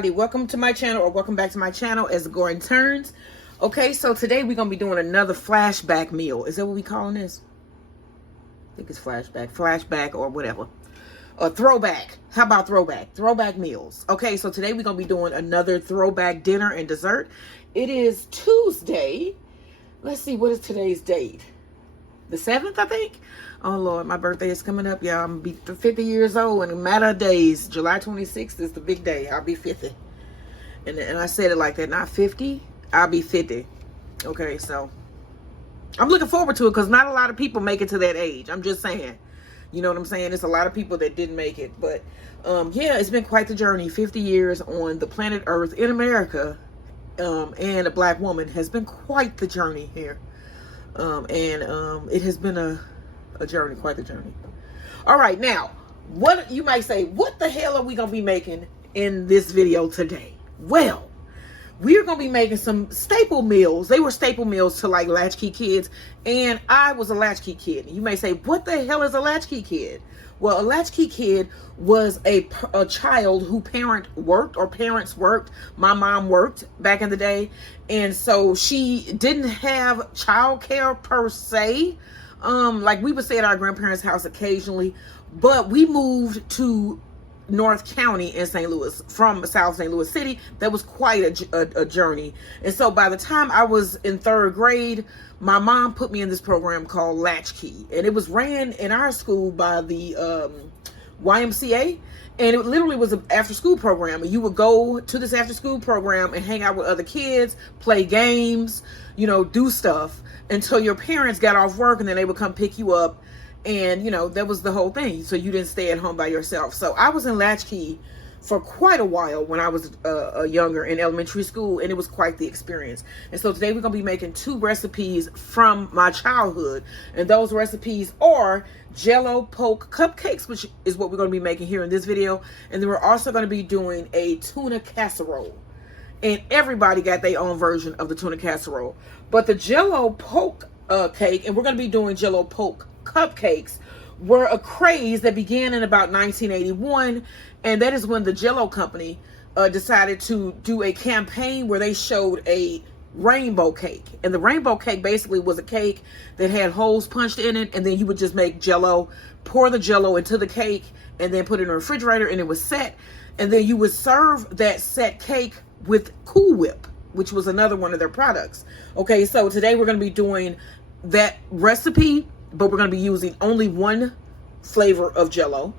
everybody, welcome to my channel, or welcome back to my channel as it going turns. Okay, so today we're gonna be doing another flashback meal. Is that what we calling this? I think it's flashback or whatever. Throwback. How about throwback meals? Okay, so today we're gonna be doing another throwback dinner and dessert. It is Tuesday. Let's see, what is today's date? The 7th, I think. Oh Lord, my birthday is coming up, y'all. I'm gonna be 50 years old in a matter of days. July 26th is the big day. I'll be 50. And I said it like that, not 50. I'll be 50. Okay, so I'm looking forward to it because not a lot of people make it to that age. I'm just saying. You know what I'm saying? There's a lot of people that didn't make it. But yeah, it's been quite the journey. 50 years on the planet Earth in America, and a black woman has been quite the journey here. It has been a journey, quite the journey. All right, now, what you might say, what the hell are we gonna be making in this video today? Well, we're gonna be making some staple meals. They were staple meals to like Latchkey Kids, and I was a Latchkey Kid. You may say, what the hell is a Latchkey Kid? Well, a Latchkey Kid was a child who parents worked. My mom worked back in the day, and so she didn't have childcare per se. Like we would stay at our grandparents' house occasionally, but we moved to North County in St. Louis from South St. Louis City. That was quite a journey. And so by the time I was in 3rd grade, my mom put me in this program called Latchkey, and it was ran in our school by the YMCA, and it literally was an after-school program. And you would go to this after-school program and hang out with other kids, play games, you know, do stuff until your parents got off work, and then they would come pick you up. And, you know, that was the whole thing. So you didn't stay at home by yourself. So I was in Latchkey for quite a while when I was younger in elementary school, and it was quite the experience. And so today we're going to be making 2 recipes from my childhood. And those recipes are Jello Poke Cupcakes, which is what we're going to be making here in this video. And then we're also going to be doing a tuna casserole. And everybody got their own version of the tuna casserole. But the Jello Poke cake, and we're going to be doing Jello Poke Cupcakes, were a craze that began in about 1981, and that is when the Jello company decided to do a campaign where they showed a rainbow cake. And the rainbow cake basically was a cake that had holes punched in it, and then you would just make Jello, pour the Jello into the cake, and then put it in the refrigerator, and it was set. And then you would serve that set cake with Cool Whip, which was another one of their products. Okay, so today we're going to be doing that recipe, but we're going to be using only one flavor of Jello,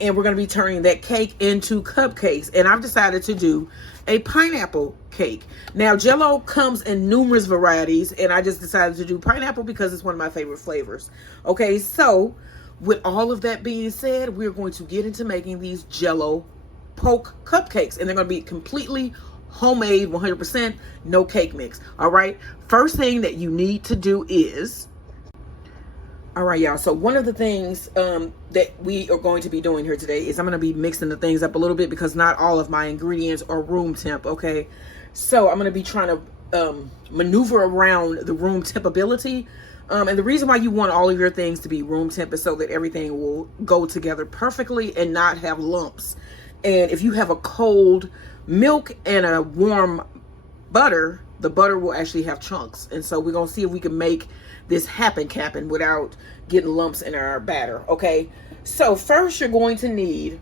and we're going to be turning that cake into cupcakes. And I've decided to do a pineapple cake. Now, Jello comes in numerous varieties, and I just decided to do pineapple because it's one of my favorite flavors. Okay, so with all of that being said, we're going to get into making these Jello Poke Cupcakes, and they're going to be completely homemade, 100%, no cake mix. All right, first thing that you need to do is, all right, y'all, so one of the things that we are going to be doing here today is I'm going to be mixing the things up a little bit because not all of my ingredients are room temp, okay? So I'm going to be trying to maneuver around the room temp ability. And the reason why you want all of your things to be room temp is so that everything will go together perfectly and not have lumps. And if you have a cold milk and a warm butter, the butter will actually have chunks. And so we're going to see if we can make this happen without getting lumps in our batter. Okay, so first you're going to need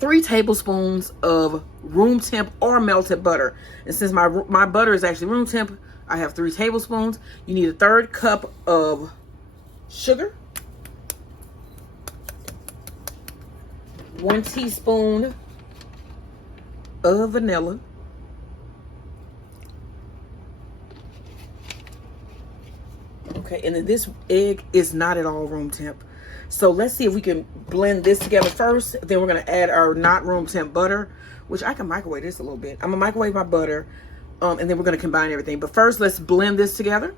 3 tablespoons of room temp or melted butter. And since my butter is actually room temp, I have 3 tablespoons. You need a 1/3 cup of sugar, 1 teaspoon of vanilla, okay, and then this egg is not at all room temp. So let's see if we can blend this together first. Then we're going to add our not room temp butter, which I can microwave this a little bit. I'm going to microwave my butter, and then we're going to combine everything. But first, let's blend this together.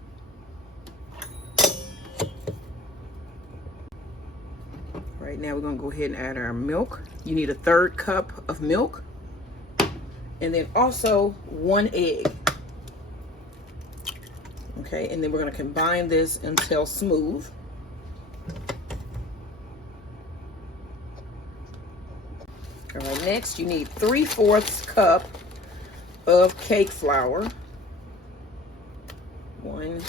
Right now, we're going to go ahead and add our milk. You need a 1/3 cup of milk, and then also 1 egg. Okay, and then we're going to combine this until smooth. All right, next you need 3/4 cup of cake flour. 1,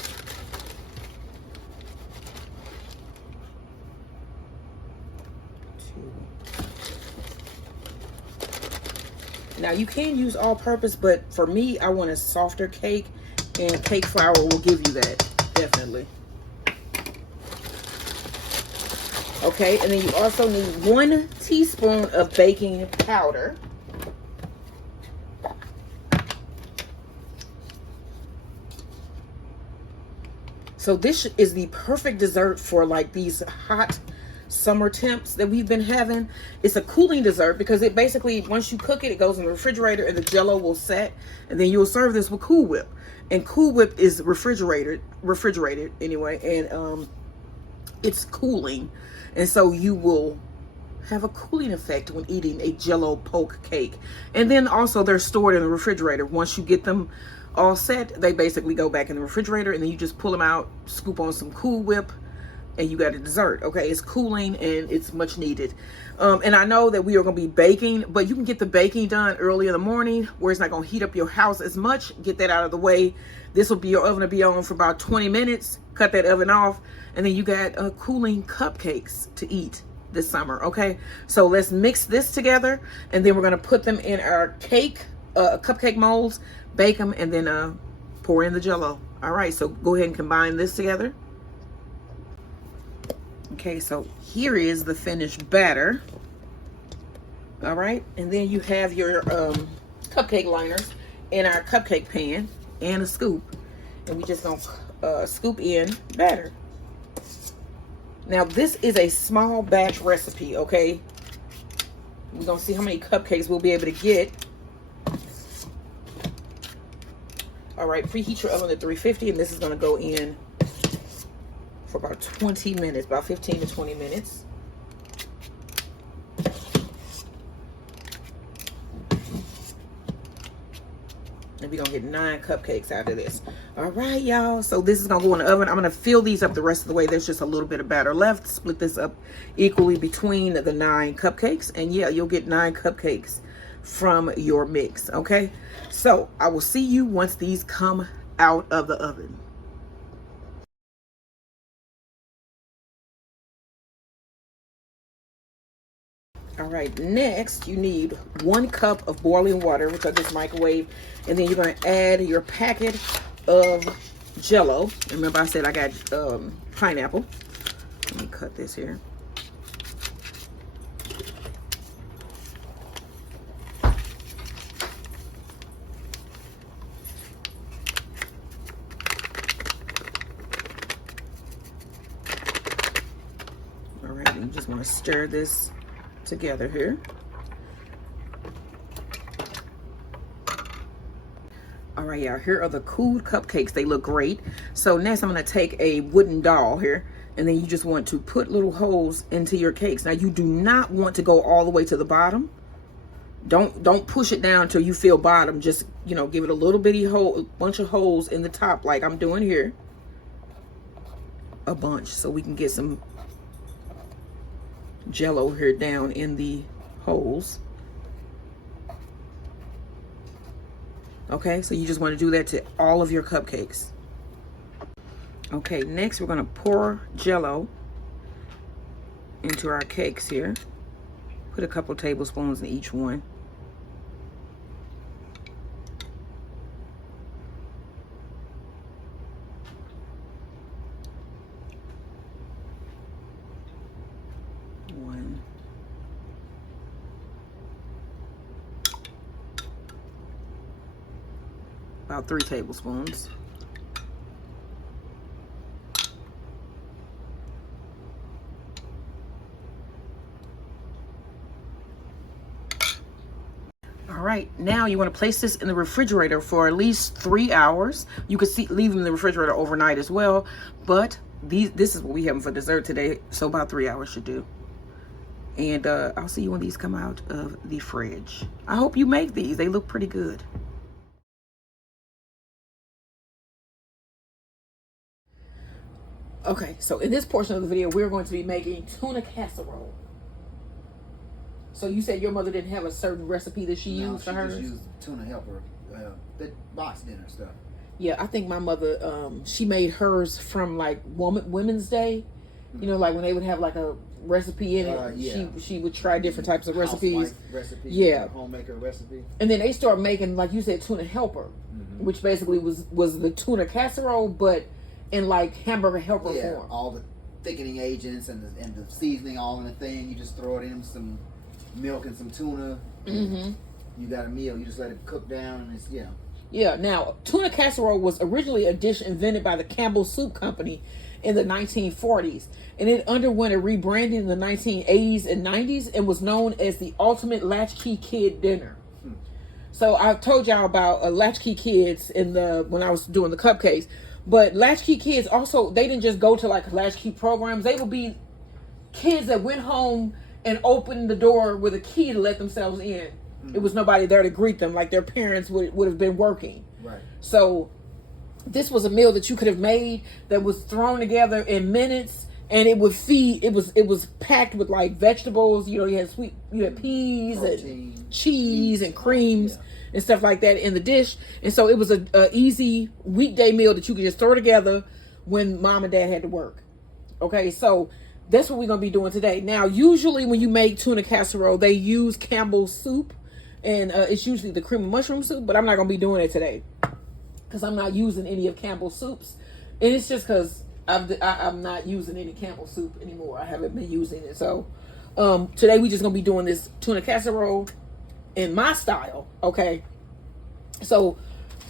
2. Now you can use all-purpose, but for me, I want a softer cake, and cake flour will give you that, definitely. Okay, and then you also need 1 teaspoon of baking powder. So this is the perfect dessert for like these hot summer temps that we've been having. It's a cooling dessert because it basically, once you cook it, it goes in the refrigerator and the Jello will set, and then you'll serve this with Cool Whip. And Cool Whip is refrigerated anyway, and it's cooling, and so you will have a cooling effect when eating a Jello Poke cake. And then also they're stored in the refrigerator. Once you get them all set, they basically go back in the refrigerator, and then you just pull them out, scoop on some Cool Whip, and you got a dessert. Okay, it's cooling and it's much needed. And I know that we are going to be baking, but you can get the baking done early in the morning where it's not going to heat up your house as much. Get that out of the way. This will be your oven to be on for about 20 minutes. Cut that oven off, and then you got cooling cupcakes to eat this summer. Okay, so let's mix this together, and then we're going to put them in our cupcake molds, bake them, and then pour in the Jello. All right, so go ahead and combine this together. Okay, so here is the finished batter. All right, and then you have your cupcake liners in our cupcake pan and a scoop, and we just gonna scoop in batter. Now this is a small batch recipe, okay? We're gonna see how many cupcakes we'll be able to get. All right, preheat your oven to 350, and this is gonna go in for about 20 minutes, about 15 to 20 minutes. And we're gonna get 9 cupcakes out of this. All right, y'all, so this is gonna go in the oven. I'm gonna fill these up the rest of the way. There's just a little bit of batter left. Split this up equally between the 9 cupcakes, and yeah, you'll get 9 cupcakes from your mix. Okay, so I will see you once these come out of the oven. All right, next you need 1 cup of boiling water, which I just microwave, and then you're going to add your packet of Jello. Remember I said I got pineapple. Let me cut this here. All right, you just want to stir this together here. All right, y'all, here are the cooled cupcakes. They look great. So next I'm going to take a wooden doll here, and then you just want to put little holes into your cakes. Now you do not want to go all the way to the bottom. Don't push it down until you feel bottom. Just, you know, give it a little bitty hole, bunch of holes in the top like I'm doing here. A bunch, so we can get some Jello here down in the holes. Okay, so you just want to do that to all of your cupcakes. Okay, next we're going to pour Jello into our cakes here. Put a couple tablespoons in each one. About 3 tablespoons. All right, now you want to place this in the refrigerator for at least 3 hours. You could leave them in the refrigerator overnight as well, but this is what we have for dessert today, so about 3 hours should do. And I'll see you when these come out of the fridge. I hope you make these. They look pretty good. Okay, so in this portion of the video, we're going to be making tuna casserole. So you said your mother didn't have a certain recipe that she used for hers? she just used tuna helper, the box dinner stuff. Yeah, I think my mother, she made hers from like Women's Day. You know, like when they would have like a recipe in it, yeah. she would try different types of recipes. Recipe, yeah, homemaker recipe. And then they start making, like you said, tuna helper, which basically was the tuna casserole, but in like hamburger helper form. All the thickening agents and the seasoning all in a thing. You just throw it in with some milk and some tuna. You got a meal. You just let it cook down, and it's Yeah. Now, tuna casserole was originally a dish invented by the Campbell Soup Company in the 1940s, and it underwent a rebranding in the 1980s and 90s and was known as the ultimate Latchkey Kid dinner. So I told y'all about Latchkey Kids when I was doing the cupcakes, but Latchkey Kids also, they didn't just go to like Latchkey programs. They would be kids that went home and opened the door with a key to let themselves in. It was nobody there to greet them, like their parents would have been working. Right. So this was a meal that you could have made that was thrown together in minutes, and it would feed. It was packed with like vegetables. You had peas, protein, and cheese, and creams and stuff like that in the dish. And so it was a easy weekday meal that you could just throw together when mom and dad had to work. Okay, so that's what we're gonna be doing today. Now, usually when you make tuna casserole, they use Campbell's soup, and it's usually the cream of mushroom soup. But I'm not gonna be doing it today, because I'm not using any of Campbell's soups. And it's just because I'm not using any Campbell soup anymore. I haven't been using it. So today we just going to be doing this tuna casserole in my style. Okay. So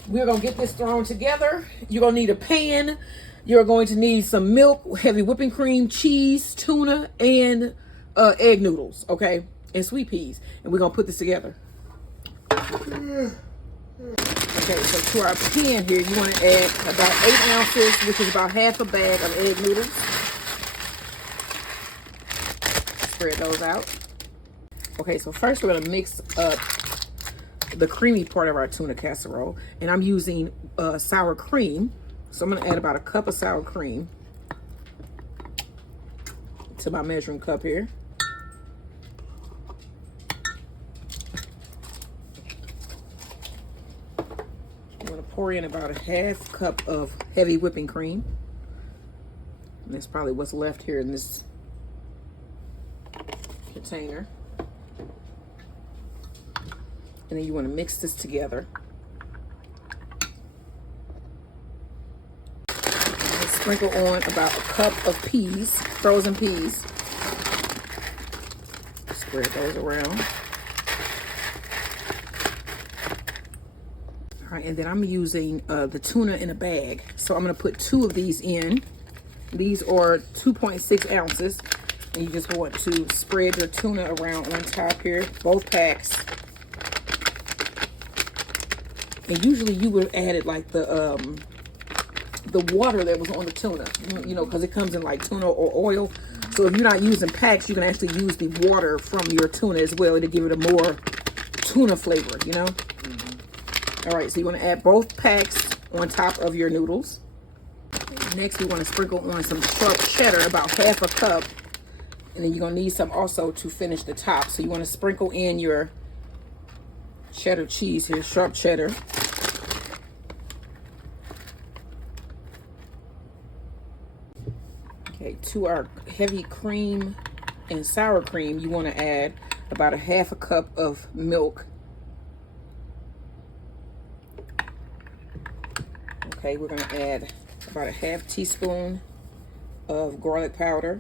we're going to get this thrown together. You're going to need a pan. You're going to need some milk, heavy whipping cream, cheese, tuna, and egg noodles. Okay. And sweet peas. And we're going to put this together. Okay, so to our pan here, you want to add about 8 ounces, which is about half a bag of egg noodles. Spread those out. Okay, so first we're going to mix up the creamy part of our tuna casserole. And I'm using sour cream. So I'm going to add about a cup of sour cream to my measuring cup here. Pour in about a half cup of heavy whipping cream. And that's probably what's left here in this container. And then you want to mix this together. And sprinkle on about a cup of peas, frozen peas. Spread those around. And then I'm using the tuna in a bag. So I'm going to put 2 of these in. These are 2.6 ounces. And you just want to spread your tuna around on top here, both packs. And usually you would add it like the water that was on the tuna, you know, because it comes in like tuna or oil. So if you're not using packs, you can actually use the water from your tuna as well to give it a more tuna flavor, you know. All right, so you want to add both packs on top of your noodles. Next, we want to sprinkle on some sharp cheddar, about half a cup. And then you're going to need some also to finish the top. So you want to sprinkle in your cheddar cheese here, sharp cheddar. Okay, to our heavy cream and sour cream, you want to add about a half a cup of milk. Okay, we're going to add about a half teaspoon of garlic powder,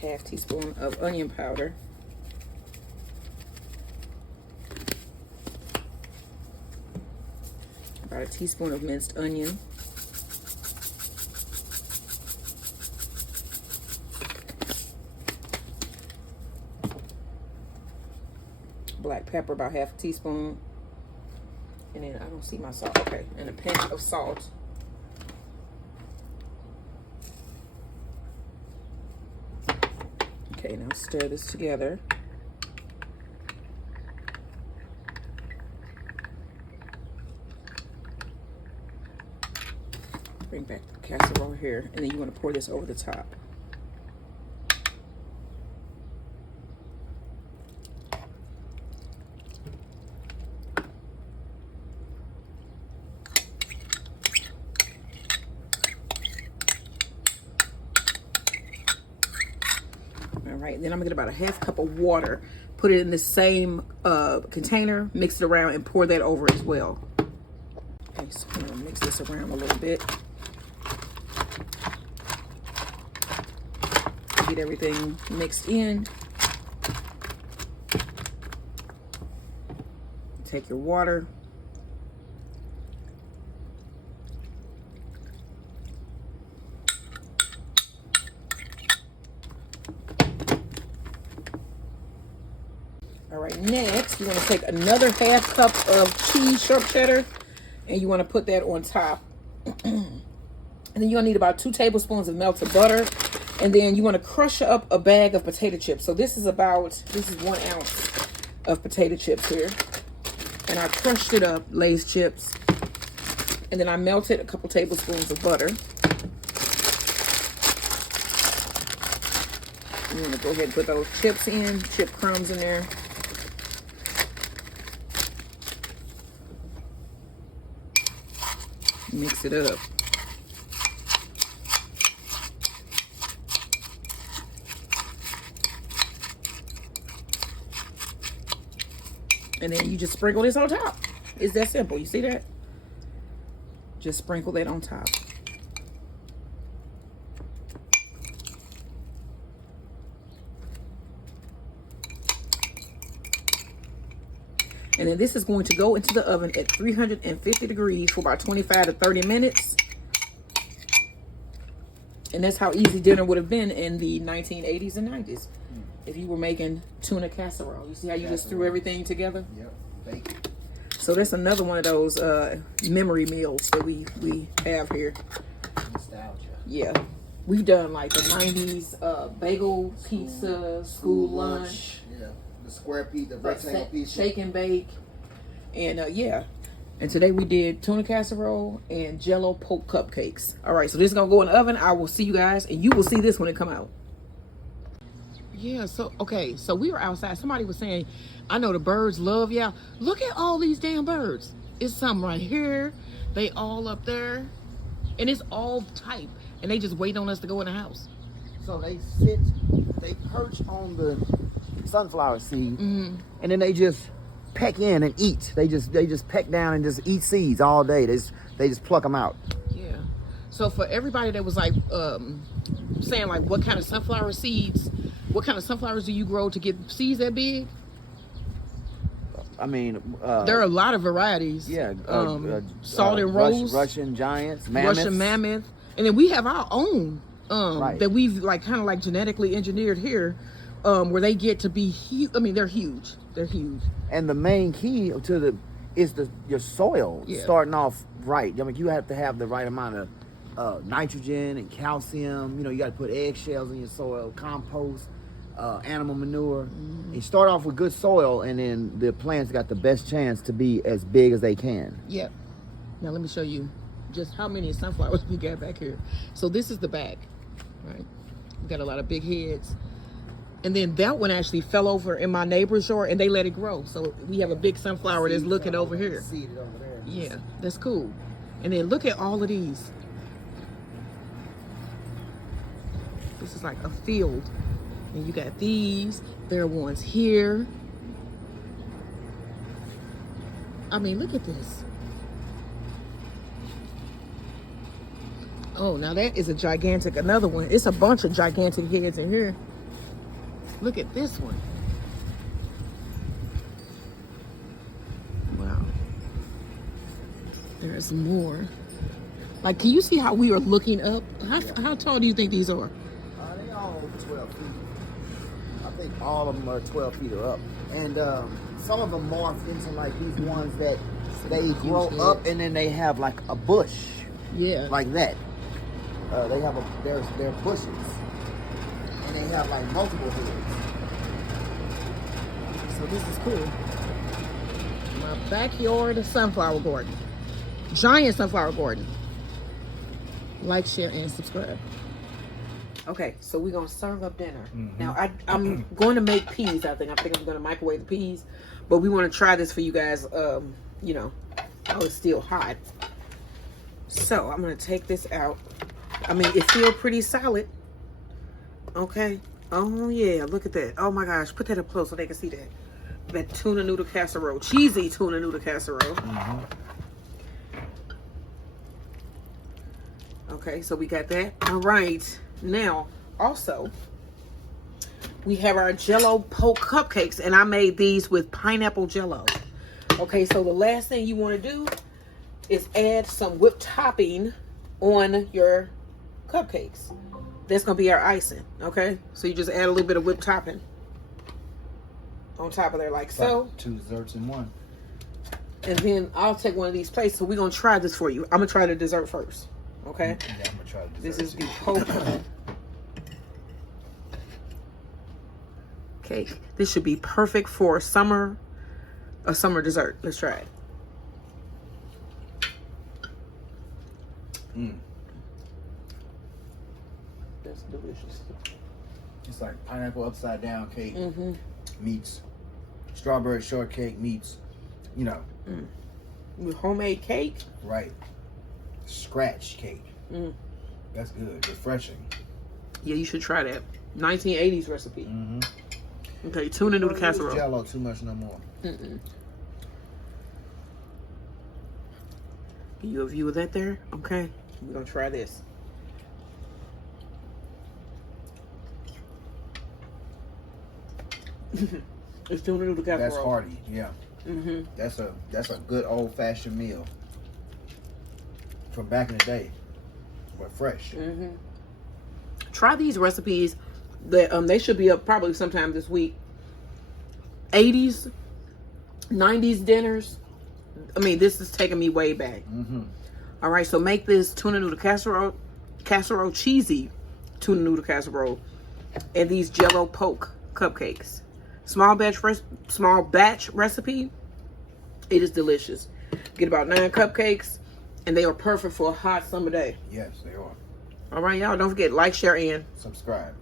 half teaspoon of onion powder, about a teaspoon of minced onion, black pepper, about half a teaspoon. And then I don't see my salt. Okay, and a pinch of salt. Okay, now stir this together. Bring back the casserole here, and then you want to pour this over the top. right, then I'm gonna get about a half cup of water, put it in the same container, mix it around, and pour that over as well. Okay, so I'm gonna mix this around a little bit. Get everything mixed in. Take your water. All right, next you want to take another half cup of cheese, sharp cheddar, and you want to put that on top. And then you're gonna need about 2 tablespoons of melted butter. And then you want to crush up a bag of potato chips. So this is 1 ounce of potato chips here. And I crushed it up, Lay's chips. And then I melted a couple tablespoons of butter. I'm gonna go ahead and put those chips in, chip crumbs in there. Mix it up. And then you just sprinkle this on top. It's that simple. You see that? Just sprinkle that on top. And then this is going to go into the oven at 350 degrees for about 25 to 30 minutes. And that's how easy dinner would have been in the 1980s and 90s. If you were making tuna casserole. You see how you just threw everything together? Yep. Bacon. So that's another one of those memory meals that we have here. Nostalgia. Yeah. We've done like the 90s bagel pizza, school lunch. Yeah. The square pizza, the rectangle pizza. Shake and bake. And yeah. And today we did tuna casserole and Jello Poke Cupcakes. All right, so this is going to go in the oven. I will see you guys, and you will see this when it come out. Yeah, so, okay, so we were outside. Somebody was saying, I know the birds love y'all. Look at all these damn birds. It's some right here. They all up there. And it's all tight. And they just wait on us to go in the house. So they perch on the sunflower seed, Mm-hmm. and then they just peck in and eat. They just peck down and just eat seeds all day. They just pluck them out. Yeah. So for everybody that was like saying like what kind of sunflowers do you grow to get seeds that big? I mean, there are a lot of varieties. Yeah. Salt and rose, Russian giants, mammoths. Russian mammoth, and then we have our own right. that we've like kind of like genetically engineered here, where they get to be huge. I mean, they're huge. They're huge. And the main key to your soil starting off right. I mean, you have to have the right amount of nitrogen and calcium. You know, you got to put eggshells in your soil, compost, animal manure. Mm-hmm. You start off with good soil, and then the plants got the best chance to be as big as they can. Yeah. Now let me show you just how many sunflowers we got back here. So this is the back, right? We got a lot of big heads. And then that one actually fell over in my neighbor's yard, and they let it grow. So we have a big sunflower that's looking over here. Seeded over there. Yeah, that's cool. And then look at all of these. This is like a field. And you got these. There are ones here. I mean, look at this. Oh, now that is a gigantic, another one. It's a bunch of gigantic heads in here. Look at this one. Wow. There's more. Like, can you see how we are looking up? How tall do you think these are? They all over 12 feet. I think all of them are 12 feet or up. And some of them morph into like these ones that they grow up and then they have like a bush. Yeah. Like that. They have they're bushes. And they have like multiple heads. So this is cool. My backyard sunflower garden. Giant sunflower garden. Like, share, and subscribe. Okay, so we're gonna serve up dinner. Mm-hmm. Now I'm going to make peas. I think I'm gonna microwave the peas, but we want to try this for you guys. You know, oh, it's still hot. So I'm gonna take this out. I mean, it feels pretty solid. Okay, Oh yeah, look at that. Oh my gosh, put that up close so they can see that. That tuna noodle casserole, cheesy tuna noodle casserole. Mm-hmm. Okay, so we got that. All right, now also we have our Jello Poke Cupcakes, and I made these with pineapple Jello. Okay, so the last thing you want to do is add some whipped topping on your cupcakes. That's gonna be our icing. Okay, so you just add a little bit of whipped topping on top of there, like so. 2 desserts in 1. And then I'll take one of these plates. So we're gonna try this for you. I'm gonna try the dessert first. Okay. Yeah, I'm gonna try the dessert. This is the poke cake. This should be perfect for a summer dessert. Let's try it. That's delicious. It's like pineapple upside down cake Mm-hmm. meets strawberry shortcake meets, you know. With homemade cake. Right. Scratch cake. Mm. That's good. Refreshing. Yeah, you should try that. 1980s recipe. Mm-hmm. Okay, tuna noodle casserole. Jello too much no more. Mm-mm. Give you a view of that there? Okay. We're gonna try this. It's tuna noodle casserole. That's hearty, yeah. Mm-hmm. That's a good old fashioned meal from back in the day, but fresh. Mm-hmm. Try these recipes. That they should be up probably sometime this week. 80s, 90s dinners. I mean, this is taking me way back. Mm-hmm. All right, so make this tuna noodle casserole, cheesy tuna noodle casserole, and these Jello Poke cupcakes. Small batch recipe. It is delicious. Get about 9 cupcakes, and they are perfect for a hot summer day. Yes, they are. All right, y'all. Don't forget, like, share, and subscribe.